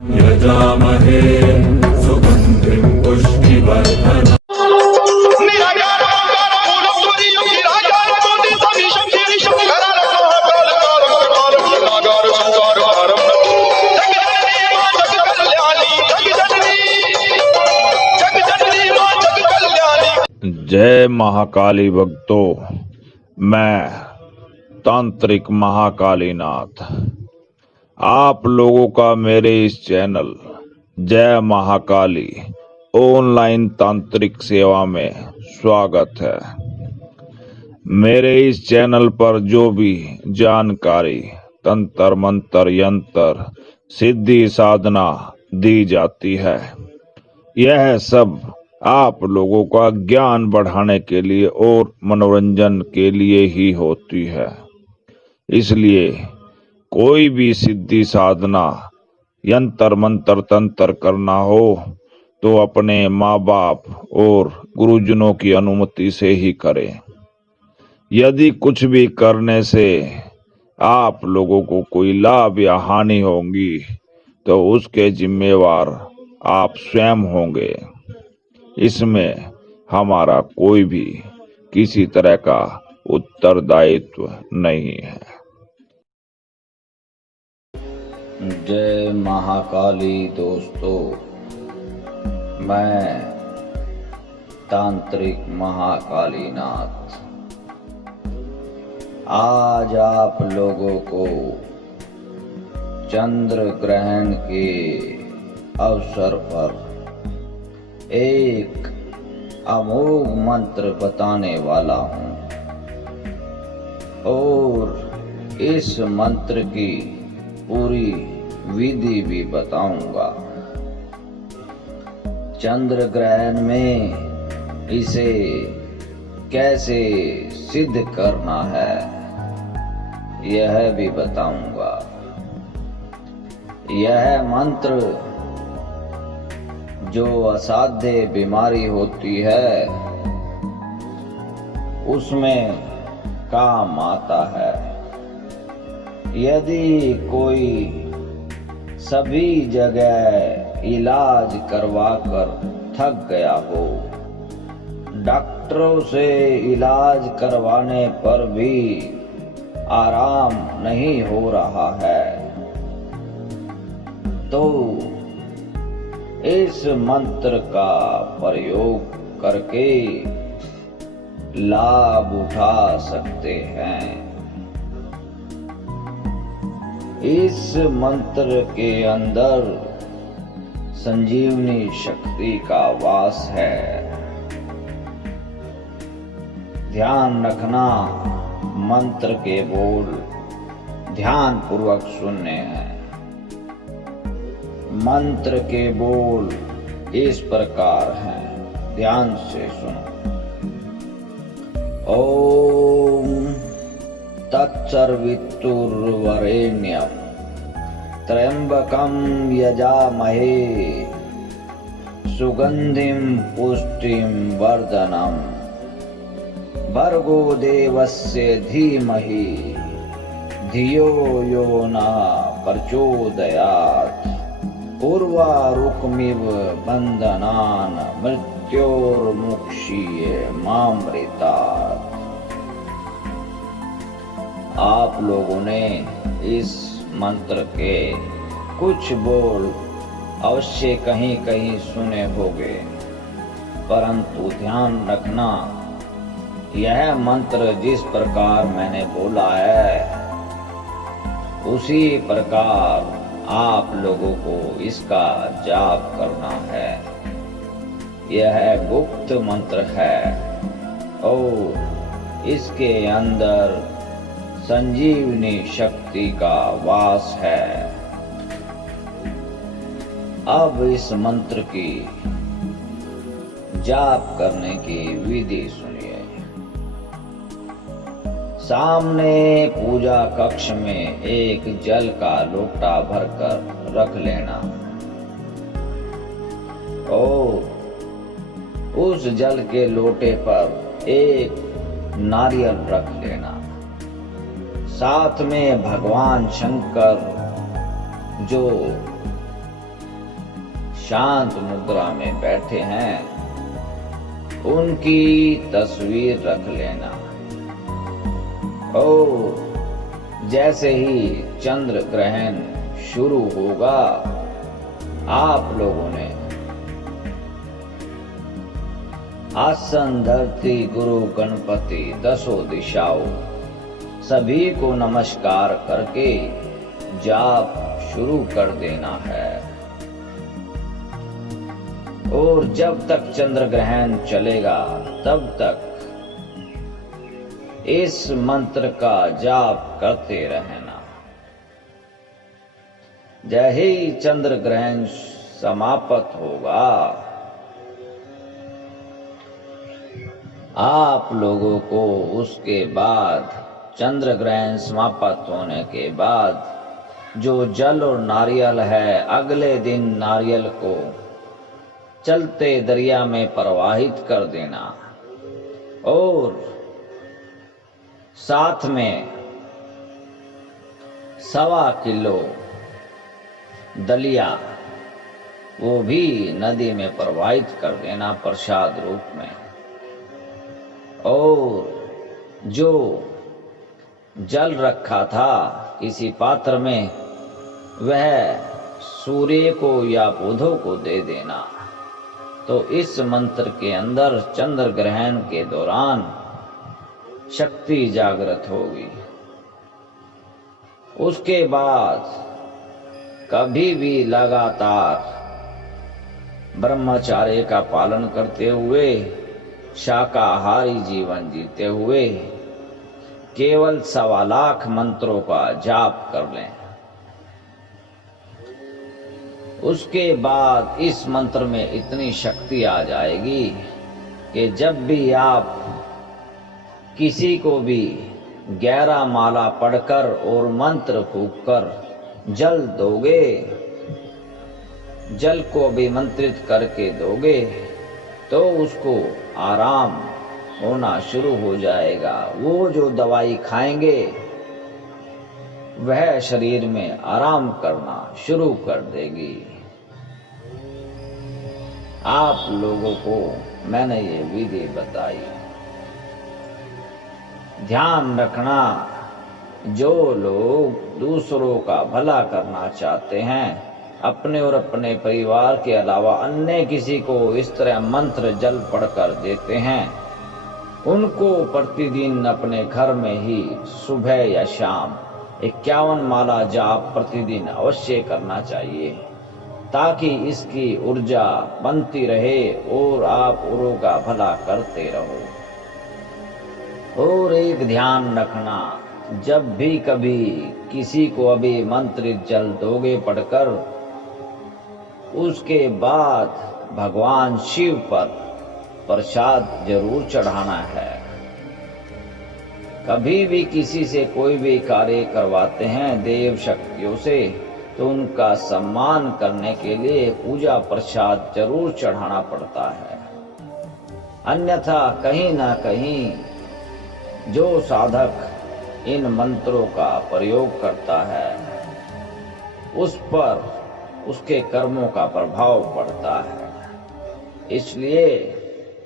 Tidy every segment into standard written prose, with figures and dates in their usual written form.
यजामहे सुगन्धिं पुष्टिवर्धनम्। जय महाकाली भक्तों, मैं तांत्रिक महाकालीनाथ आप लोगों का मेरे इस चैनल जय महाकाली ऑनलाइन तांत्रिक सेवा में स्वागत है। मेरे इस चैनल पर जो भी जानकारी तंत्र मंत्र यंत्र सिद्धि साधना दी जाती है, यह सब आप लोगों का ज्ञान बढ़ाने के लिए और मनोरंजन के लिए ही होती है। इसलिए कोई भी सिद्धि साधना यंत्र मंत्र तंत्र करना हो तो अपने माँ बाप और गुरुजनों की अनुमति से ही करें। यदि कुछ भी करने से आप लोगों को कोई लाभ या हानि होगी तो उसके जिम्मेवार आप स्वयं होंगे। इसमें हमारा कोई भी किसी तरह का उत्तरदायित्व नहीं है। जय महाकाली दोस्तों, मैं तांत्रिक महाकालीनाथ आज आप लोगों को चंद्र ग्रहण के अवसर पर एक अमोघ मंत्र बताने वाला हूँ और इस मंत्र की पूरी विधि भी बताऊंगा। चंद्र ग्रहण में इसे कैसे सिद्ध करना है यह भी बताऊंगा। यह मंत्र जो असाध्य बीमारी होती है उसमें काम आता है। यदि कोई सभी जगह इलाज करवाकर थक गया हो, डॉक्टरों से इलाज करवाने पर भी आराम नहीं हो रहा है, तो इस मंत्र का प्रयोग करके लाभ उठा सकते हैं। इस मंत्र के अंदर संजीवनी शक्ति का वास है। ध्यान रखना, मंत्र के बोल ध्यान पूर्वक सुनने हैं। मंत्र के बोल इस प्रकार हैं, ध्यान से सुनो। ओम तत्सर्वितुर्वरेण्यं त्र्यंबकं यजामहे सुगंधिं पुष्टिं वर्धनम् भर्गो देवस्य धीमहि धियो यो न प्रचोदयात् पूर्वारुकमिव बंधनान् मृत्योर्मुक्षीय मामृतात्। आप लोगों ने इस मंत्र के कुछ बोल अवश्य कहीं कहीं सुने होंगे, परंतु ध्यान रखना, यह मंत्र जिस प्रकार मैंने बोला है उसी प्रकार आप लोगों को इसका जाप करना है। यह गुप्त मंत्र है और इसके अंदर संजीवनी शक्ति का वास है। अब इस मंत्र की जाप करने की विधि सुनिए। सामने पूजा कक्ष में एक जल का लोटा भरकर रख लेना और उस जल के लोटे पर एक नारियल रख लेना। साथ में भगवान शंकर जो शांत मुद्रा में बैठे हैं, उनकी तस्वीर रख लेना। और जैसे ही चंद्र ग्रहण शुरू होगा, आप लोगों ने आसन धरती गुरु गणपति दसों दिशाओं सभी को नमस्कार करके जाप शुरू कर देना है। और जब तक चंद्र ग्रहण चलेगा तब तक इस मंत्र का जाप करते रहना। जय ही चंद्र ग्रहण समाप्त होगा, आप लोगों को उसके बाद चंद्र ग्रहण समाप्त होने के बाद जो जल और नारियल है, अगले दिन नारियल को चलते दरिया में प्रवाहित कर देना। और साथ में 1.25 किलो दलिया वो भी नदी में प्रवाहित कर देना प्रसाद रूप में। और जो जल रखा था किसी पात्र में, वह सूर्य को या बुधों को दे देना। तो इस मंत्र के अंदर चंद्र ग्रहण के दौरान शक्ति जागृत होगी। उसके बाद कभी भी लगातार ब्रह्मचर्य का पालन करते हुए, शाकाहारी जीवन जीते हुए केवल 1.25 लाख मंत्रों का जाप कर लें। उसके बाद इस मंत्र में इतनी शक्ति आ जाएगी कि जब भी आप किसी को भी 11 माला पढ़कर और मंत्र फूंककर जल दोगे, जल को अभिमंत्रित करके दोगे, तो उसको आराम होना शुरू हो जाएगा। वो जो दवाई खाएंगे वह शरीर में आराम करना शुरू कर देगी। आप लोगों को मैंने ये विधि बताई। ध्यान रखना, जो लोग दूसरों का भला करना चाहते हैं, अपने और अपने परिवार के अलावा अन्य किसी को इस तरह मंत्र जल पढ़कर देते हैं, उनको प्रतिदिन अपने घर में ही सुबह या शाम 51 माला जाप प्रतिदिन अवश्य करना चाहिए, ताकि इसकी ऊर्जा बनती रहे और आप औरों का भला करते रहो। और एक ध्यान रखना, जब भी कभी किसी को अभिमंत्रित जल दोगे पढ़कर, उसके बाद भगवान शिव पर प्रसाद जरूर चढ़ाना है। कभी भी किसी से कोई भी कार्य करवाते हैं देव शक्तियों से, तो उनका सम्मान करने के लिए पूजा प्रसाद जरूर चढ़ाना पड़ता है। अन्यथा कहीं ना कहीं जो साधक इन मंत्रों का प्रयोग करता है, उस पर उसके कर्मों का प्रभाव पड़ता है। इसलिए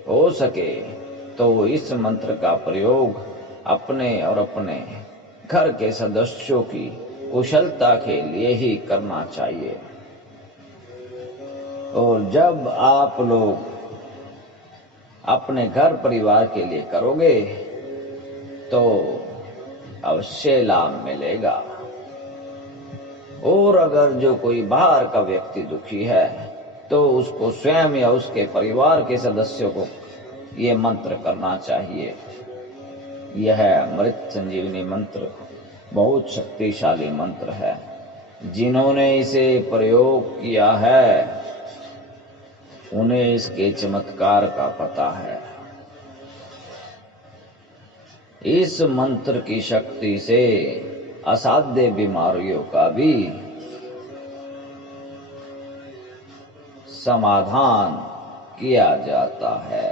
हो सके तो इस मंत्र का प्रयोग अपने और अपने घर के सदस्यों की कुशलता के लिए ही करना चाहिए। और जब आप लोग अपने घर परिवार के लिए करोगे तो अवश्य लाभ मिलेगा। और अगर जो कोई बाहर का व्यक्ति दुखी है, तो उसको स्वयं या उसके परिवार के सदस्यों को ये मंत्र करना चाहिए। यह अमृत संजीवनी मंत्र बहुत शक्तिशाली मंत्र है। जिन्होंने इसे प्रयोग किया है, उन्हें इसके चमत्कार का पता है। इस मंत्र की शक्ति से असाध्य बीमारियों का भी समाधान किया जाता है।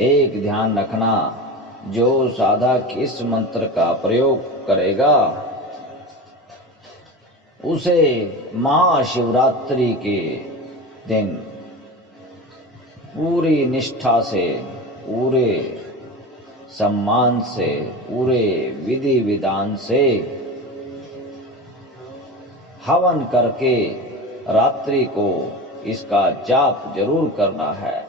एक ध्यान रखना, जो साधक इस मंत्र का प्रयोग करेगा, उसे महाशिवरात्रि के दिन पूरी निष्ठा से, पूरे सम्मान से, पूरे विधि विधान से हवन करके रात्रि को इसका जाप जरूर करना है।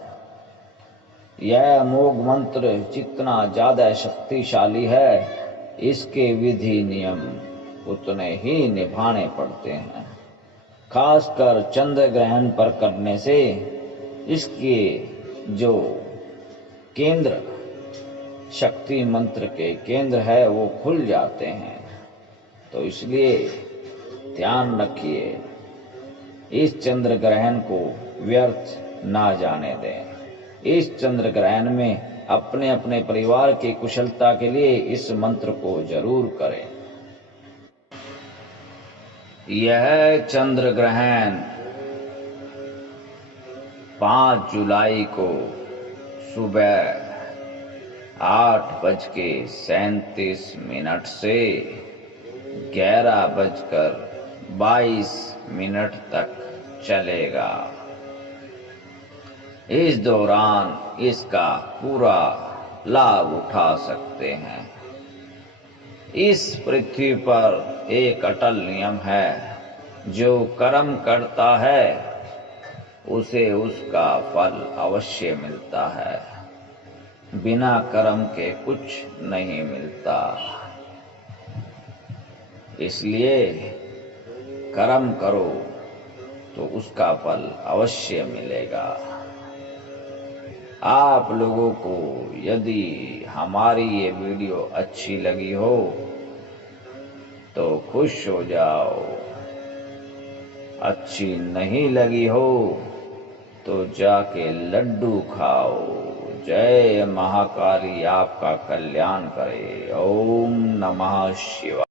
यह अमोघ मंत्र जितना ज्यादा शक्तिशाली है, इसके विधि नियम उतने ही निभाने पड़ते हैं। खासकर चंद्र ग्रहण पर करने से इसके जो केंद्र, शक्ति मंत्र के केंद्र है, वो खुल जाते हैं। तो इसलिए ध्यान रखिए, इस चंद्र ग्रहण को व्यर्थ ना जाने दें। इस चंद्र ग्रहण में अपने अपने परिवार की कुशलता के लिए इस मंत्र को जरूर करें। यह चंद्र ग्रहण 5 जुलाई को सुबह 8:37 से 11:22 तक चलेगा। इस दौरान इसका पूरा लाभ उठा सकते हैं। इस पृथ्वी पर एक अटल नियम है, जो कर्म करता है उसे उसका फल अवश्य मिलता है। बिना कर्म के कुछ नहीं मिलता। इसलिए कर्म करो तो उसका फल अवश्य मिलेगा। आप लोगों को यदि हमारी ये वीडियो अच्छी लगी हो तो खुश हो जाओ, अच्छी नहीं लगी हो तो जाके लड्डू खाओ। जय महाकाली आपका कल्याण करे। ओम नमः शिवाय।